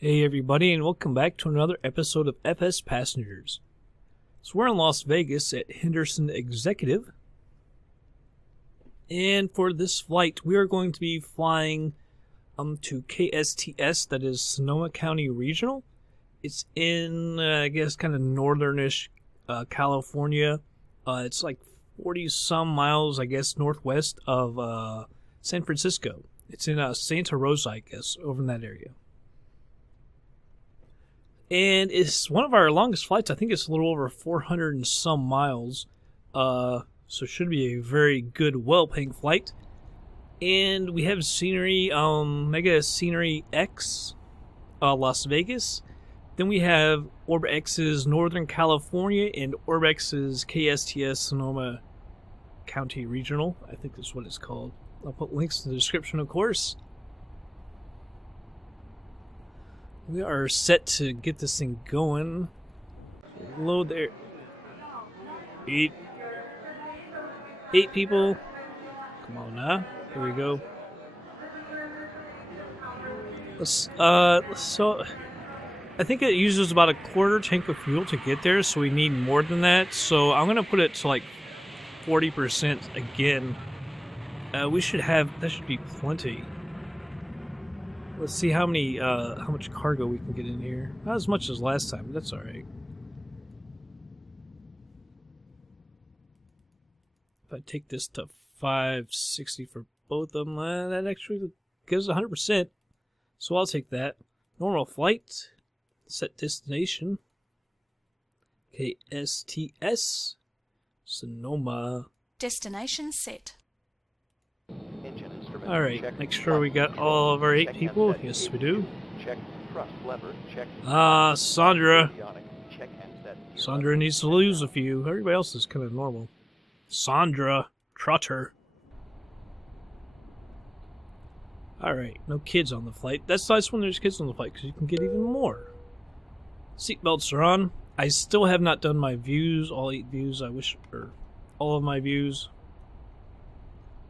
Hey everybody, and welcome back to another episode of FsPassengers. So we're in Las Vegas at Henderson Executive, and for this flight we are going to be flying to KSTS, that is Sonoma County Regional. It's in, I guess, kind of northernish California. It's like 40-some miles, I guess, northwest of San Francisco. It's in Santa Rosa, I guess, over in that area. And it's one of our longest flights. I think it's a little over 400 and some miles. So it should be a very good, well-paying flight. And we have scenery, MegaSceneryX, Las Vegas. Then we have OrbX's Northern California and OrbX's KSTS Sonoma County Regional. I think that's what it's called. I'll put links in the description, of course. We are set to get this thing going. Load there. Eight people. Come on now. Here we go. So I think it uses about a quarter tank of fuel to get there, so we need more than that. So I'm gonna put it to like 40% again. We should have, that should be plenty. Let's see how much cargo we can get in here. Not as much as last time, but that's alright. If I take this to 560 for both of them, that actually gives 100%. So I'll take that. Normal flight. Set destination. KSTS. Sonoma. Destination set. Alright, make sure we got all of our 8 people. Yes, we do. Sandra. Sandra needs to lose a few. Everybody else is kind of normal. Sandra. Trotter. Alright, no kids on the flight. That's nice when there's kids on the flight, because you can get even more. Seatbelts are on. I still have not done my views, all 8 views. I wish, or all of my views.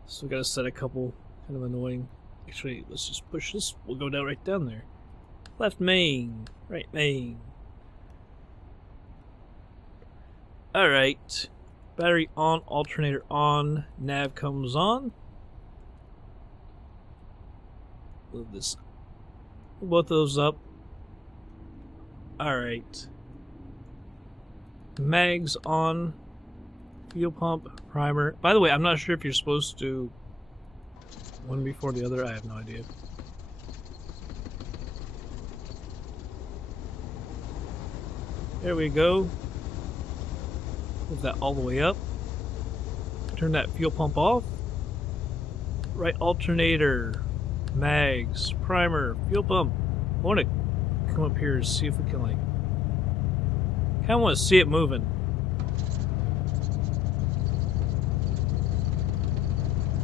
Still gotta set a couple. Kind of annoying. Actually, let's just push this. We'll go down right down there. Left main. Right main. Alright. Battery on. Alternator on. Nav comes on. Move this. Both of those up. Alright. Mags on. Fuel pump, primer. By the way, I'm not sure if you're supposed to one before the other. I have no idea. There we go. Move that all the way up. Turn that fuel pump off. Right alternator, mags, primer, fuel pump. I want to come up here and see if we can, like, kind of want to see it moving.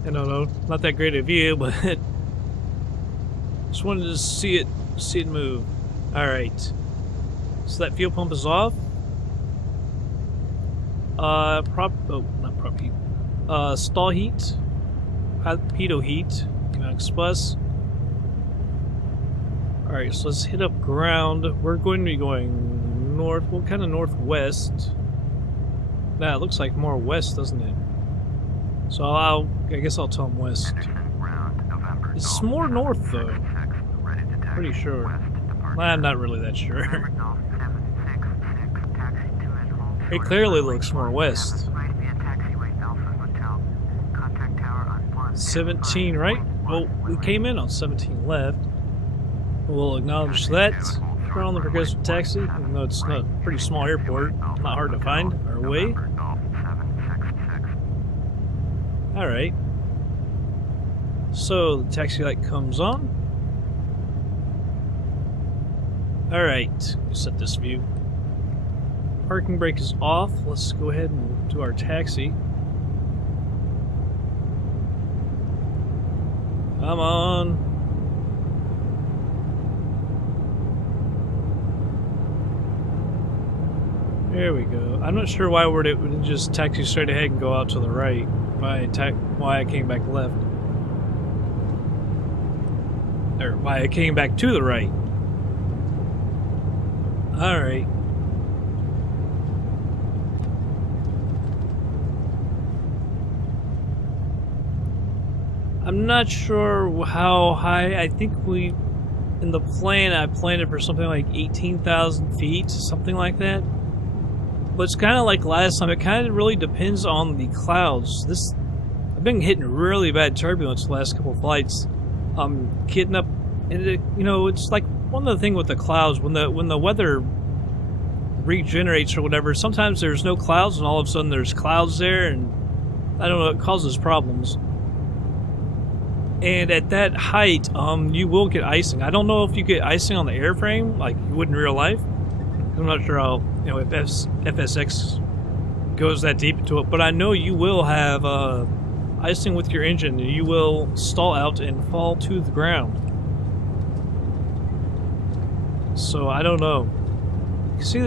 I don't know, not that great a view, but just wanted to see it move. Alright. So that fuel pump is off. Not prop heat. Stall heat. Pitot heat. Express. Alright, so let's hit up ground. We're going to be going north, well, kind of northwest. Nah, it looks like more west, doesn't it? So I guess I'll tell them west. It's more north, though. Pretty sure. I'm not really that sure. It clearly looks more west. 17, right? Well, we came in on 17 left. We'll acknowledge that. We're on the progressive taxi, even though it's not a pretty small airport. Not hard to find our way. Alright. So the taxi light comes on. Alright, we'll set this view. Parking brake is off. Let's go ahead and do our taxi. Come on. There we go. I'm not sure why it would just taxi straight ahead and go out to the right. Why I came back left. Or why I came back to the right. Alright. I'm not sure how high. I think in the plan, I planned it for something like 18,000 feet, something like that. But it's kind of like last time. It kind of really depends on the clouds. I've been hitting really bad turbulence the last couple of flights. Getting up, and it's like one of the things with the clouds when the weather regenerates or whatever. Sometimes there's no clouds, and all of a sudden there's clouds there, and I don't know. It causes problems. And at that height, you will get icing. I don't know if you get icing on the airframe like you would in real life. I'm not sure how, if FSX goes that deep into it, but I know you will have icing with your engine, and you will stall out and fall to the ground. So I don't know. You see,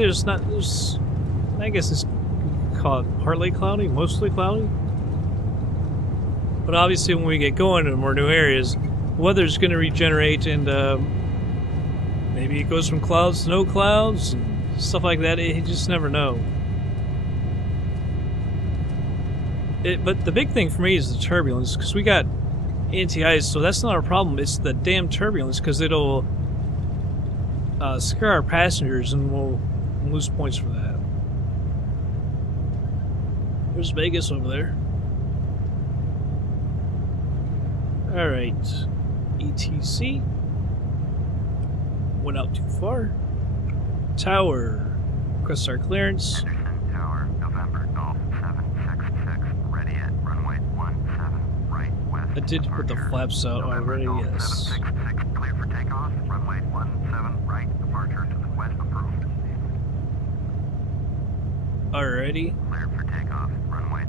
I guess it's called partly cloudy, mostly cloudy. But obviously, when we get going to more new areas, the weather's going to regenerate, and maybe it goes from clouds to no clouds, and stuff like that. You just never know. But the big thing for me is the turbulence, because we got anti-ice, so that's not a problem. It's the damn turbulence, because it'll scare our passengers, and we'll lose points for that. There's Vegas over there. Alright, ETC, went out too far. Tower, request our clearance. Henderson Tower, November Golf 766, ready at runway 17, right west. I did put the flaps out already, yes. 766, clear for takeoff, runway 17, right, departure to the west approved. Alrighty. Clear for takeoff, runway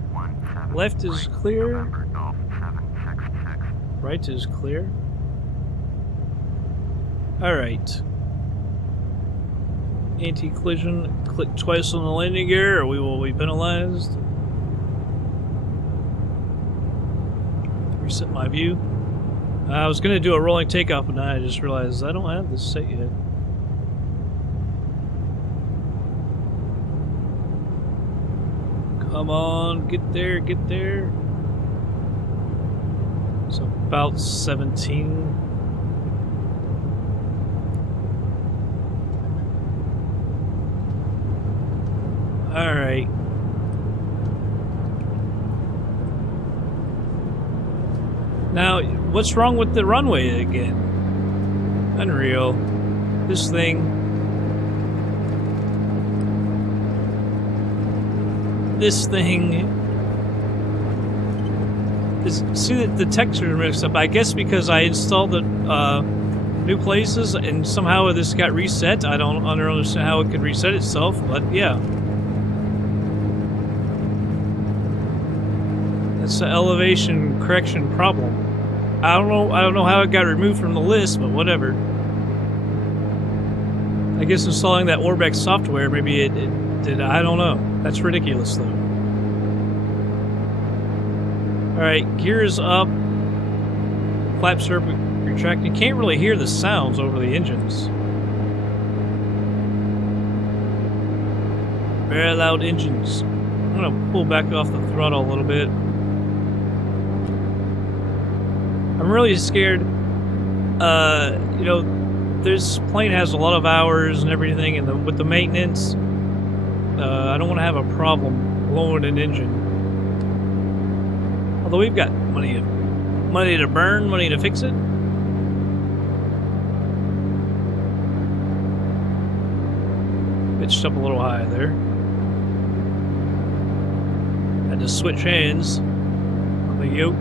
17. Left is clear. November Golf 766. Right is clear. Alright. Anti-collision. Click twice on the landing gear or we will be penalized. Reset my view. I was going to do a rolling takeoff, but now I just realized I don't have this set yet. Come on, get there, get there. So about 17. All right. Now, what's wrong with the runway again? Unreal. This thing. See that the texture mixed up. I guess because I installed the new places and somehow this got reset. I don't understand how it could reset itself, but yeah. It's an elevation correction problem. I don't know how it got removed from the list, but whatever. I guess installing that Orbex software, maybe it did. I don't know. That's ridiculous, though. Alright, gears up. Flaps are retracting. Can't really hear the sounds over the engines. Very loud engines. I'm gonna pull back off the throttle a little bit. I'm really scared. This plane has a lot of hours and everything, and with the maintenance, I don't want to have a problem blowing an engine. Although we've got money to burn, money to fix it. Pitched up a little high there. Had to switch hands on the yoke.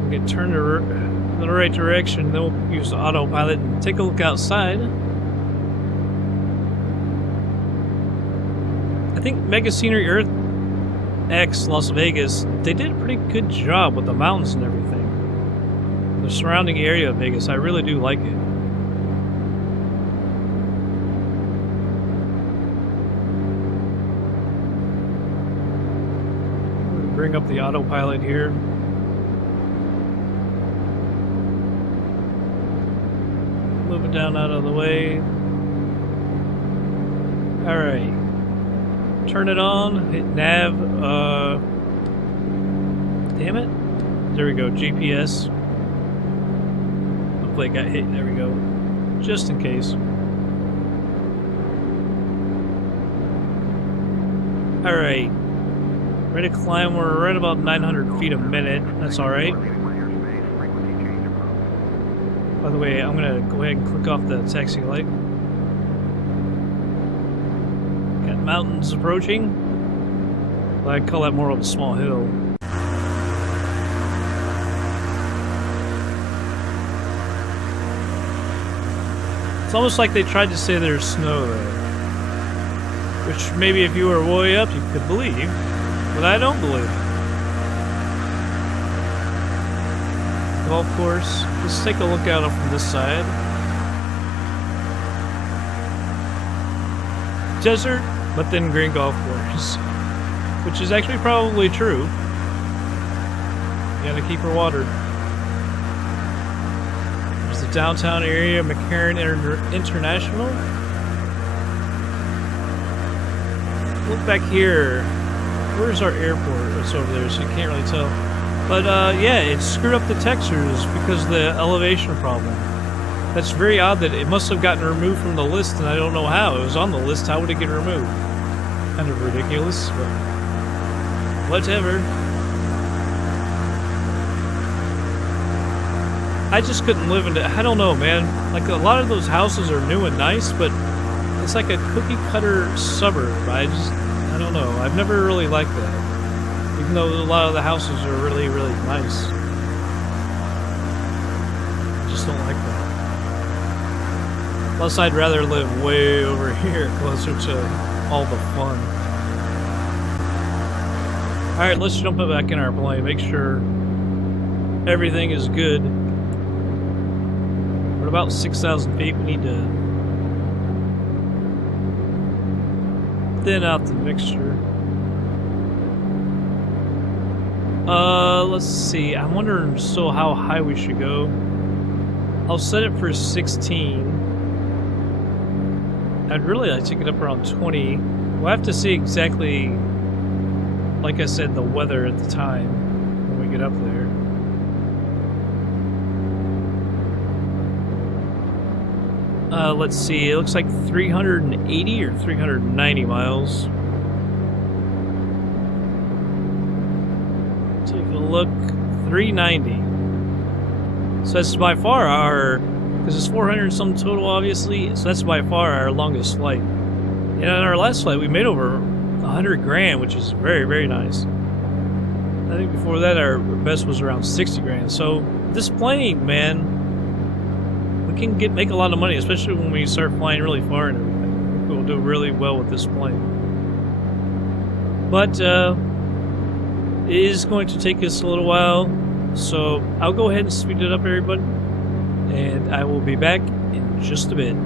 We'll get turned in the right direction, then we'll use the autopilot and take a look outside. I think MegaSceneryX Las Vegas, they did a pretty good job with the mountains and everything. The surrounding area of Vegas, I really do like it. Bring up the autopilot here. move it down out of the way. Alright. Turn it on, hit nav, damn it. There we go, GPS. Hopefully it got hit, there we go. Just in case. Alright. Ready to climb, we're right about 900 feet a minute. That's alright. By the way, I'm gonna go ahead and click off the taxi light. Got mountains approaching. Well, I'd call that more of a small hill. It's almost like they tried to say there's snow there. Which maybe if you were way up you could believe, but I don't believe it. Golf course. Let's take a look at it from this side. Desert, but then green golf course. Which is actually probably true. You gotta keep her watered. There's the downtown area, McCarran International. Look back here. Where's our airport? It's over there, so you can't really tell. But yeah, it screwed up the textures because of the elevation problem. That's very odd that it must have gotten removed from the list, and I don't know how. It was on the list, how would it get removed? Kind of ridiculous, but whatever. I just couldn't live in it. I don't know, man. Like, a lot of those houses are new and nice, but it's like a cookie-cutter suburb. I don't know. I've never really liked that. Even though a lot of the houses are really, really nice. I just don't like that. Plus, I'd rather live way over here, closer to all the fun. Alright, let's jump it back in our plane. Make sure everything is good. We're at about 6,000 feet. We need to thin out the mixture. Let's see. I'm wondering still how high we should go. I'll set it for 16. I'd really like to take it up around 20. We'll have to see exactly, like I said, the weather at the time when we get up there. Let's see. It looks like 380 or 390 miles. Look, 390. So that's by far our, because it's 400 some total, obviously. So that's by far our longest flight. And on our last flight, we made over 100 grand, which is very, very nice. I think before that, our best was around 60 grand. So this plane, man, we can make a lot of money, especially when we start flying really far and everything. I think we'll do really well with this plane. But it is going to take us a little while, so I'll go ahead and speed it up, everybody, and I will be back in just a bit.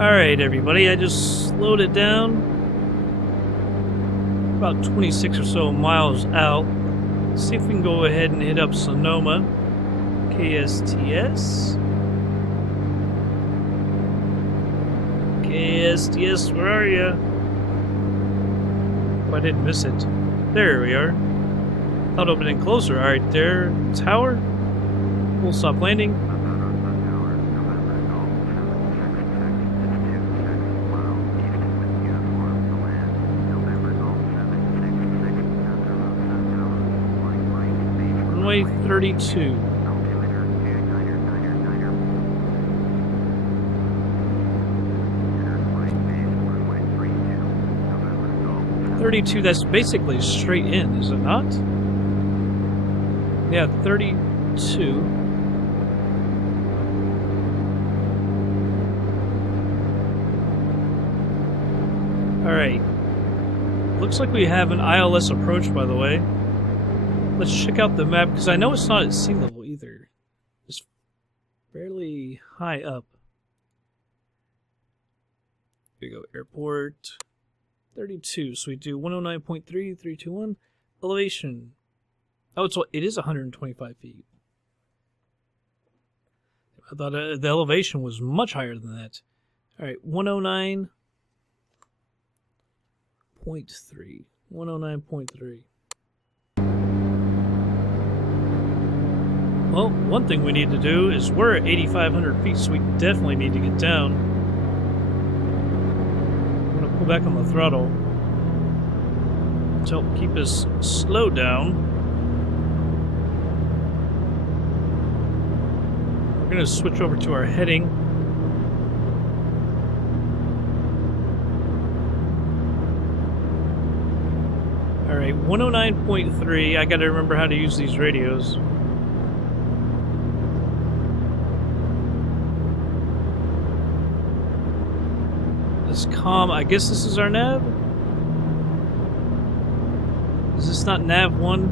Alright, everybody, I just slowed it down. About 26 or so miles out. Let's see if we can go ahead and hit up Sonoma. KSTS. KSTS, where are you? Oh, I didn't miss it. There we are. Thought it would have been closer. Alright, there. Tower. We'll stop landing. Runway 32. That's basically straight in, is it not? Yeah, 32. Alright. Looks like we have an ILS approach, by the way. Let's check out the map, because I know it's not at sea level either. It's fairly high up. Here we go, airport. 32, so we do 109.3, 321. Elevation. Oh, it is 125 feet. I thought the elevation was much higher than that. Alright, 109.3. 109.3. Well, one thing we need to do is we're at 8,500 feet, so we definitely need to get down. I'm going to pull back on the throttle to help keep us slowed down. We're going to switch over to our heading. Alright, 109.3. I got to remember how to use these radios. This comm, I guess this is our nav? Is this not nav 1?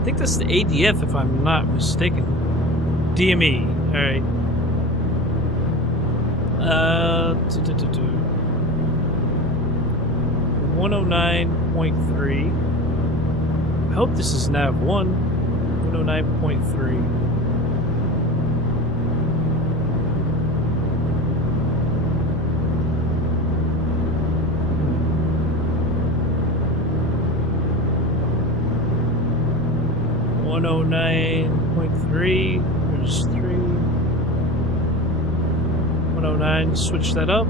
I think that's the ADF if I'm not mistaken. DME, alright. 109.3. I hope this is nav 1. 109.3. There's 3. 109, switch that up.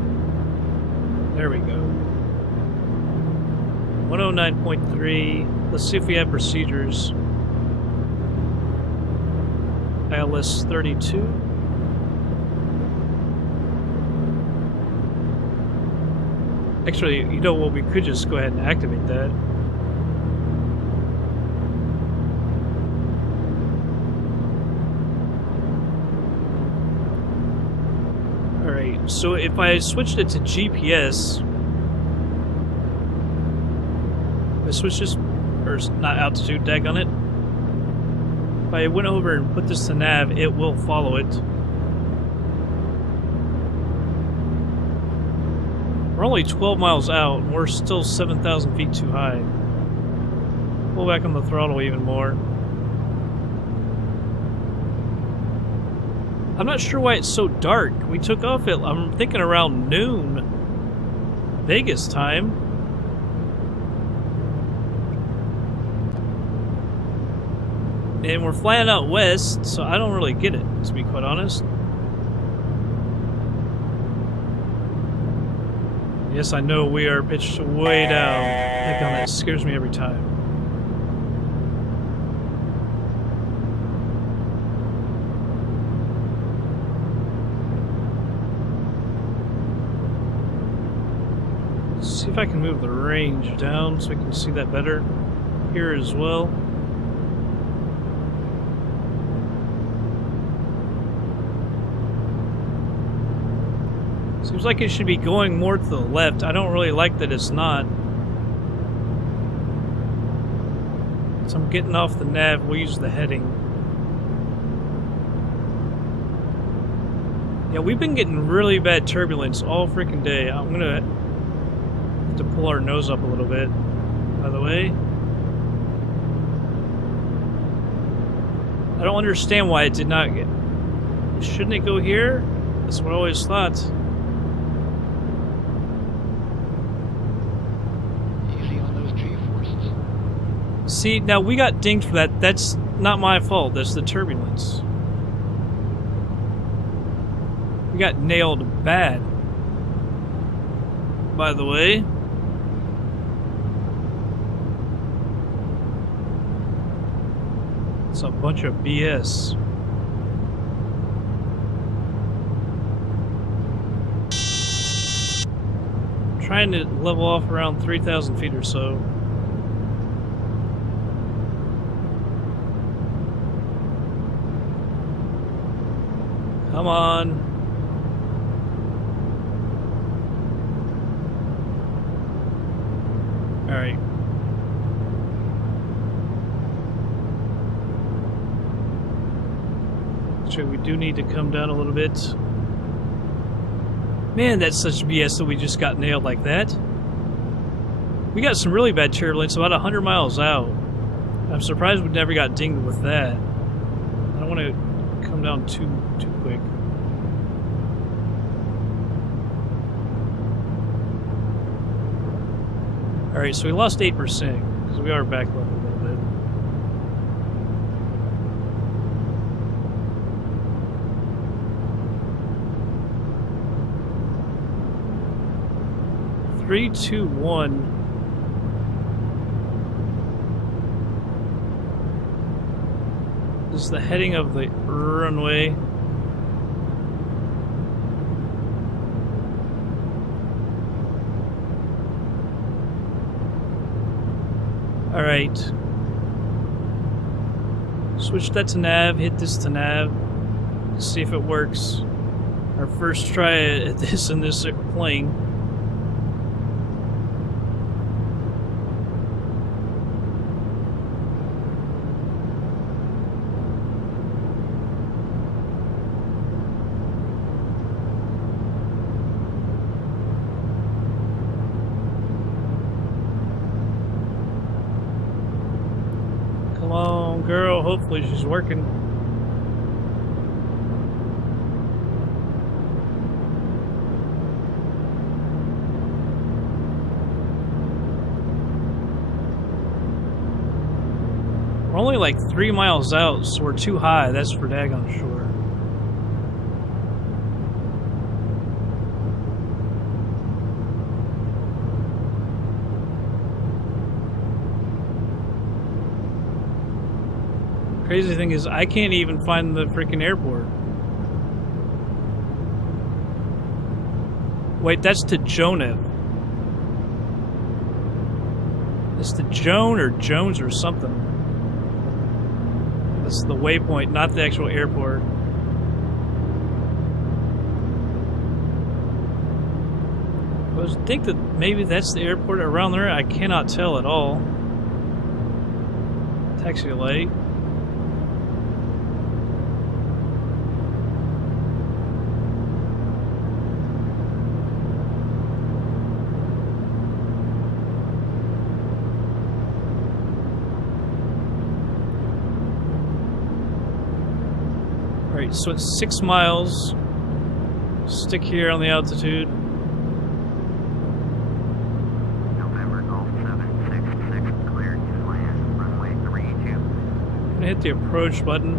There we go. 109.3. Let's see if we have procedures. ILS 32. Actually, you know what? We could just go ahead and activate that. Alright, so if I switched it to GPS, I switched this, or not altitude, daggone it. If I went over and put this to nav, it will follow it. We're only 12 miles out, and we're still 7,000 feet too high. Pull back on the throttle even more. I'm not sure why it's so dark. We took off at, I'm thinking around noon Vegas time. And we're flying out west, so I don't really get it, to be quite honest. Yes, I know we are pitched way down. Heck on, that scares me every time. Let's see if I can move the range down so we can see that better here as well. Seems like it should be going more to the left. I don't really like that it's not. So I'm getting off the nav. We'll use the heading. Yeah, we've been getting really bad turbulence all freaking day. I'm gonna have to pull our nose up a little bit, by the way. I don't understand why it did not get... Shouldn't it go here? That's what I always thought. Easy on those G-forces. See, now we got dinged for that. That's not my fault. That's the turbulence. We got nailed bad. By the way. It's a bunch of BS. Trying to level off around 3,000 feet or so. Come on. All right. Actually, we do need to come down a little bit. Man, that's such BS that we just got nailed like that. We got some really bad turbulence about 100 miles out. I'm surprised we never got dinged with that. I don't want to come down too quick. Alright, so we lost 8% because we are back level a little bit. Three, two, one. This is the heading of the runway. All right. Switch that to nav. Hit this to nav. See if it works. Our first try at this in this plane. Come on, girl. Hopefully she's working. We're only like 3 miles out, so we're too high. That's for daggone sure. Crazy thing is, I can't even find the freaking airport. Wait, that's to Jonah. It's to Joan or Jones or something. This is the waypoint, not the actual airport. I would think that maybe that's the airport around there. I cannot tell at all. Taxi light. Alright, so it's 6 miles. Stick here on the altitude. November Golf 766 cleared to land. Runway 32. I'm gonna hit the approach button.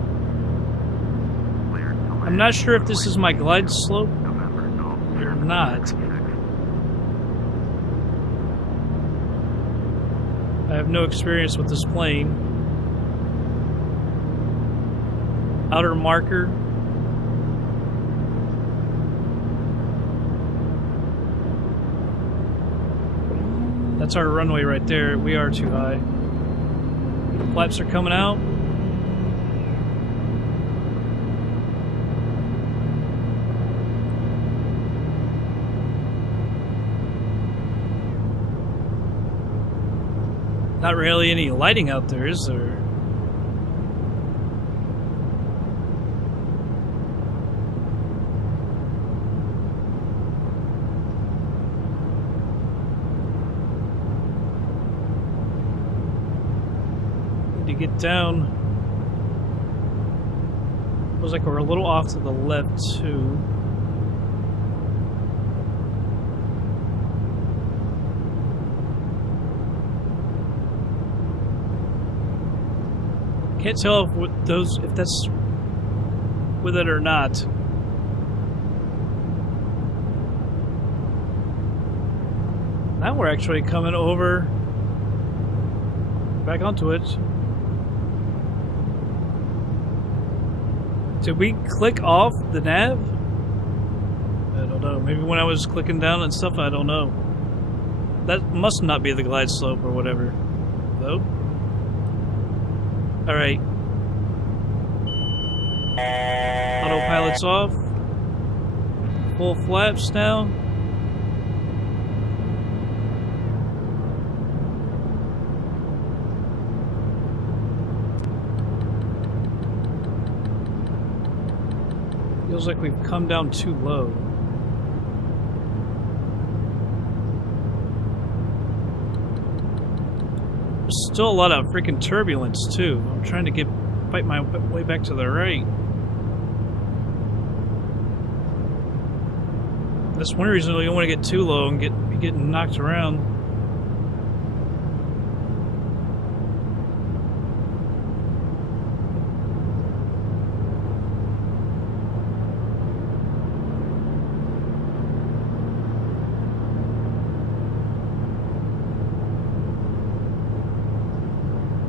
Cleared to land. I'm not sure if this is my glide slope November Golf or not. 766. I have no experience with this plane. Outer marker. That's our runway right there. We are too high. Flaps are coming out. Not really any lighting out there, is there? Need to get down. Feels like we're a little off to the left, too. Can't tell if that's with it or not. Now we're actually coming over back onto it. Did we click off the nav? I don't know. Maybe when I was clicking down and stuff, I don't know. That must not be the glide slope or whatever, though. Alright. Autopilot's off. Full flaps now. Feels like we've come down too low. Still a lot of freaking turbulence too. I'm trying to fight my way back to the right. That's one reason we don't want to get too low and be getting knocked around.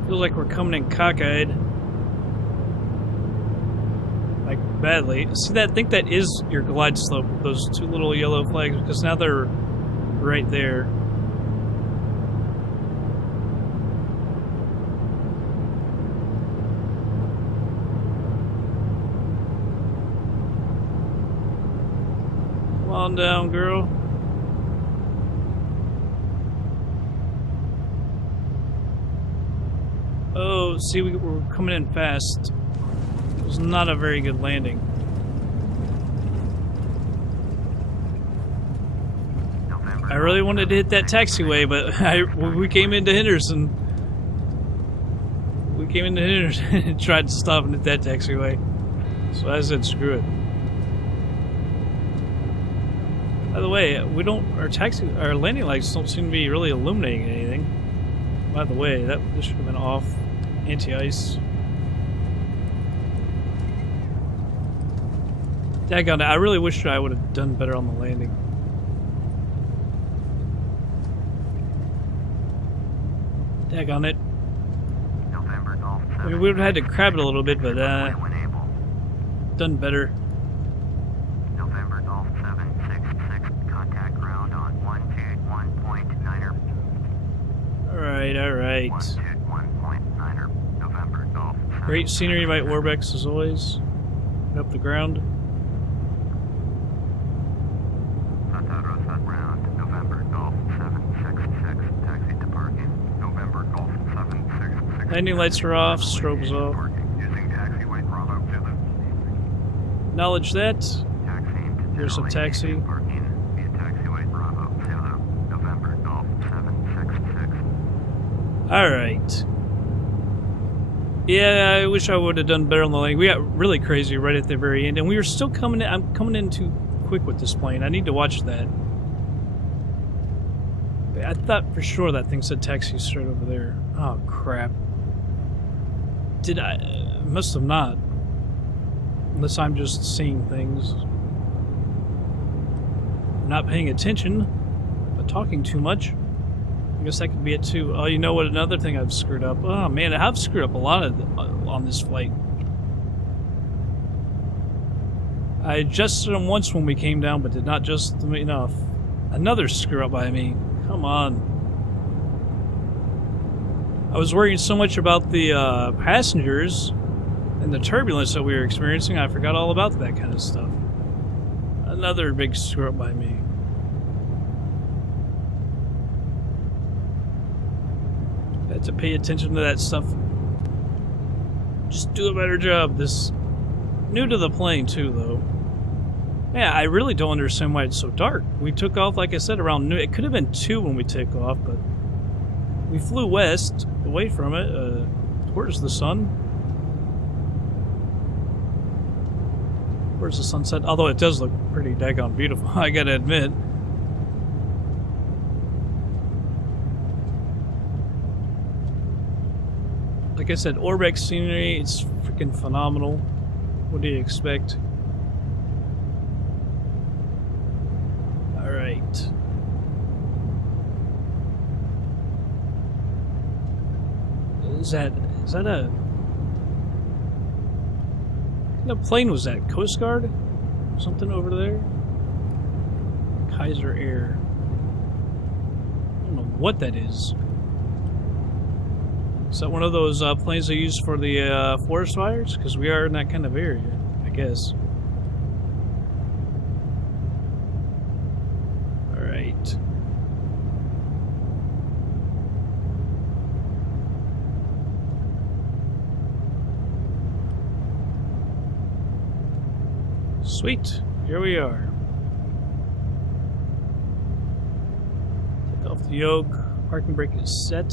Feels like we're coming in cockeyed. Like, badly. See that? I think that is your glide slope, those two little yellow flags, because now they're right there. Come on down, girl. Oh, see, we're coming in fast. It was not a very good landing. I really wanted to hit that taxiway, but we came into Henderson. We came into Henderson and tried to stop and hit that taxiway. So I said, screw it. By the way, our landing lights don't seem to be really illuminating anything. By the way, this should have been off. Anti-ice. Daggone it, I really wish I would have done better on the landing. Daggone it. We would have had to crab it a little bit, but done better. November Golf 766, contact ground on 121.9er. Alright, alright. 121.9er, November Golf 766. Great scenery by Orbex as always. Up the ground. Santa Rosa ground, November Golf 766, taxi to parking. November Golf 766. Landing lights are off, strobes off. Using taxiway Bravo 2. Acknowledge that. Here's some taxi. Parking via taxiway Bravo 2, November Golf 766. Alright. Yeah, I wish I would have done better on the landing. We got really crazy right at the very end, and we were still coming in. I'm coming in too quick with this plane. I need to watch that. I thought for sure that thing said taxi straight over there. Oh, crap. Did I? Must have not. Unless I'm just seeing things. I'm not paying attention, but talking too much. I guess that could be it too. Oh, you know what? Another thing I've screwed up. Oh man, I have screwed up a lot on this flight. I adjusted them once when we came down, but did not adjust them enough. Another screw up by me. Come on. I was worrying so much about the passengers and the turbulence that we were experiencing, I forgot all about that kind of stuff. Another big screw up by me. forget to pay attention to that stuff. Just do a better job. This new to the plane too, though. Yeah, I really don't understand why it's so dark. We took off, like I said, around noon. It could have been 2 when we took off, but we flew west, away from it, towards the sun. Where's the sunset? Although it does look pretty daggone beautiful, I gotta admit. Like I said, Orbex scenery, it's freaking phenomenal. What do you expect? Alright. Is that a... What kind of plane was that? Coast Guard? Something over there? Kaiser Air. I don't know what that is. Is that one of those planes they use for the forest fires? Because we are in that kind of area, I guess. Alright. Sweet. Here we are. Take off the yoke. Parking brake is set.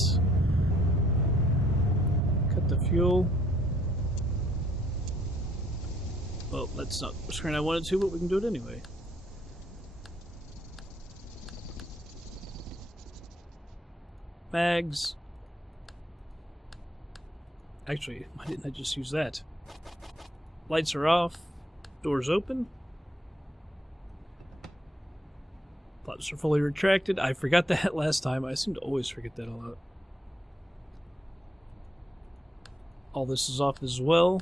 Cut the fuel. Well, that's not the screen I wanted to, but we can do it anyway. Mags. Actually, why didn't I just use that? Lights are off. Doors open. Flaps are fully retracted. I forgot that last time. I seem to always forget that a lot. All this is off as well.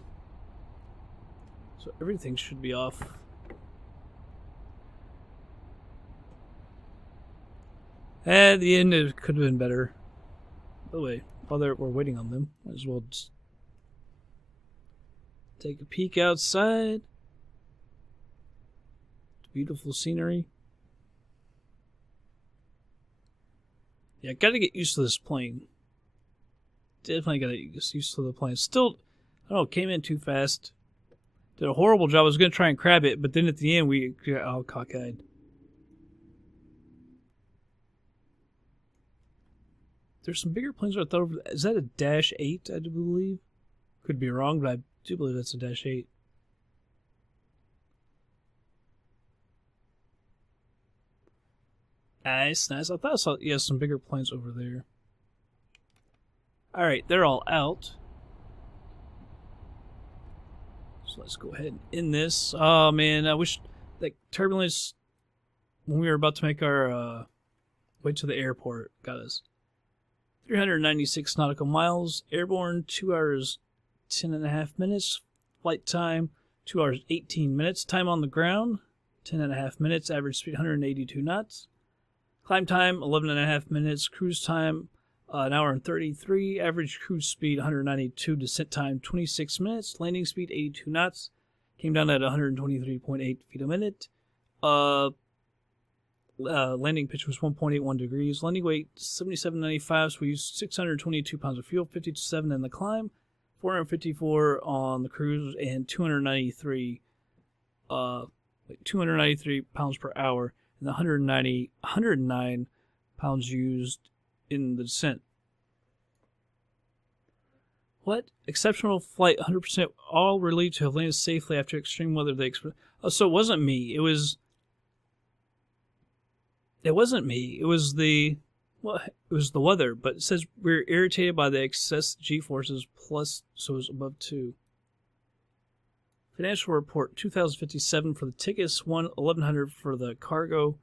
So everything should be off. At the end, it could have been better. By the way, while we're waiting on them, might as well just take a peek outside. Beautiful scenery. Yeah, gotta get used to this plane. Definitely gotta get used to the plane. Still, I don't know, came in too fast. Did a horrible job. I was gonna try and crab it, but then at the end we got all cockeyed. There's some bigger planes I thought over. Is that a Dash 8, I do believe? Could be wrong, but I do believe that's a Dash 8. Nice, nice. I thought I saw, yeah, some bigger planes over there. Alright, they're all out. So let's go ahead and end this. Oh man, I wish that turbulence when we were about to make our way to the airport got us 396 nautical miles. Airborne 2 hours 10.5 minutes. Flight time 2 hours 18 minutes. Time on the ground 10.5 minutes. Average speed 182 knots. Climb time 11.5 minutes. Cruise time 1 hour and 33. Average cruise speed 192. Descent time 26 minutes. Landing speed 82 knots. Came down at 123.8 feet a minute. Landing pitch was 1.81 degrees. Landing weight 77.95. So we used 622 pounds of fuel. 57 in the climb. 454 on the cruise and 293 pounds per hour. And 109 pounds used in the descent. What? Exceptional flight, 100%. All relieved to have landed safely after extreme weather. Oh, so it wasn't me. It wasn't me. It was the weather. But it says we're irritated by the excess G-forces plus, so it was above 2. Financial report, 2,057 for the tickets, 1,100 for the cargo,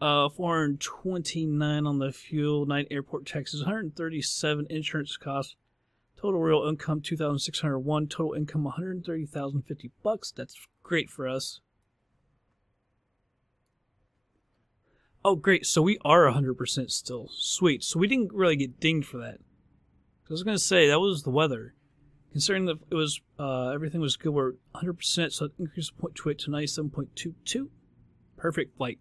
429 on the fuel, 9 airport taxes, 137 insurance costs, total real income 2,601, total income 130,050 bucks. That's great for us. Oh, great! So we are 100% still. Sweet. So we didn't really get dinged for that. I was gonna say that was the weather. Considering that it was everything was good, we're 100%, so it increased the point to 97.22. Perfect flight.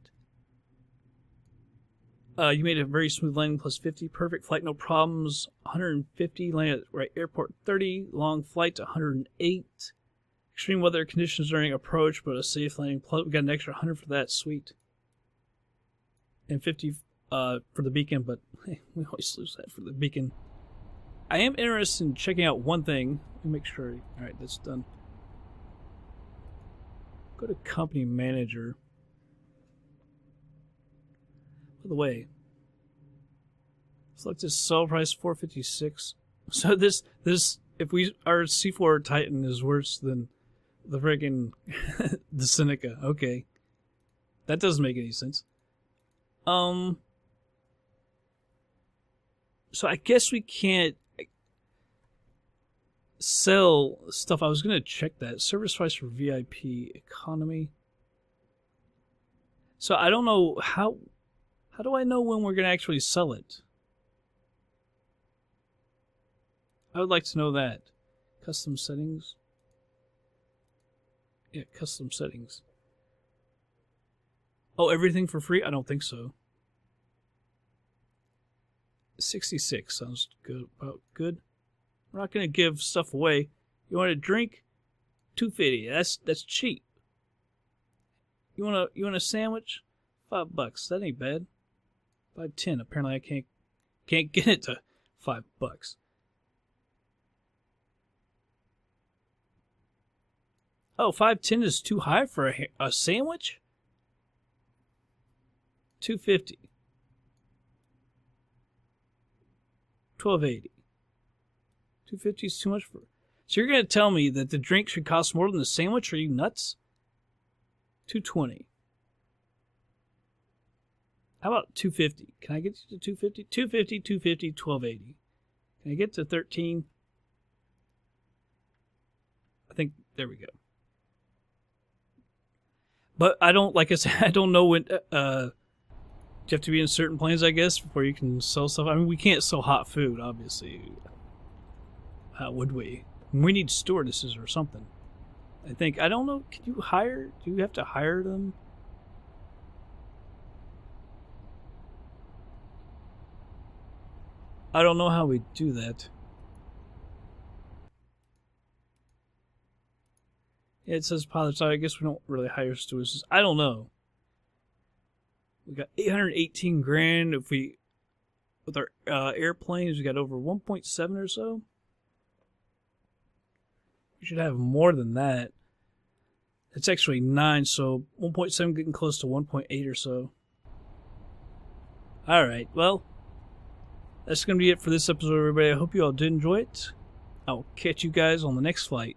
You made a very smooth landing, plus 50. Perfect flight, no problems. 150. Landed at right airport, 30. Long flight, 108. Extreme weather conditions during approach, but a safe landing. Plus, we got an extra 100 for that. Sweet. And 50 for the beacon, but hey, we always lose that for the beacon. I am interested in checking out one thing. Let me make sure. Alright, that's done. Go to company manager. By the way, select this sell price 456. So this if our C4 Titan is worse than the friggin' the Seneca. Okay, that doesn't make any sense. So I guess we can't sell stuff. I was gonna check that service price for VIP economy. So I don't know how. How do I know when we're going to actually sell it? I would like to know that. Custom settings. Yeah, custom settings. Oh, everything for free? I don't think so. 66 sounds good. About good. We're not going to give stuff away. You want a drink? $2.50. That's cheap. You want a sandwich? $5. That ain't bad. $5.10. Apparently, I can't get it to $5. Oh, $5.10 is too high for a sandwich. $2.50. $12.80. $2.50 is too much for. So you're gonna tell me that the drink should cost more than the sandwich? Are you nuts? $2.20. How about $2.50? Can I get to $2.50? $2.50, $2.50, $12.80. Can I get to $13? I think there we go. But I don't, like I said, I don't know when. You have to be in certain planes, I guess, before you can sell stuff. I mean, we can't sell hot food, obviously. How would we? We need stewardesses or something. I think. I don't know. Can you hire? Do you have to hire them? I don't know how we do that. Yeah, it says pilots. I guess we don't really hire stewardesses. I don't know. We got 818 grand. If we, with our airplanes, we got over 1.7 or so. We should have more than that. It's actually 9, so 1.7 getting close to 1.8 or so. Alright, well, that's going to be it for this episode, everybody. I hope you all did enjoy it. I'll catch you guys on the next flight.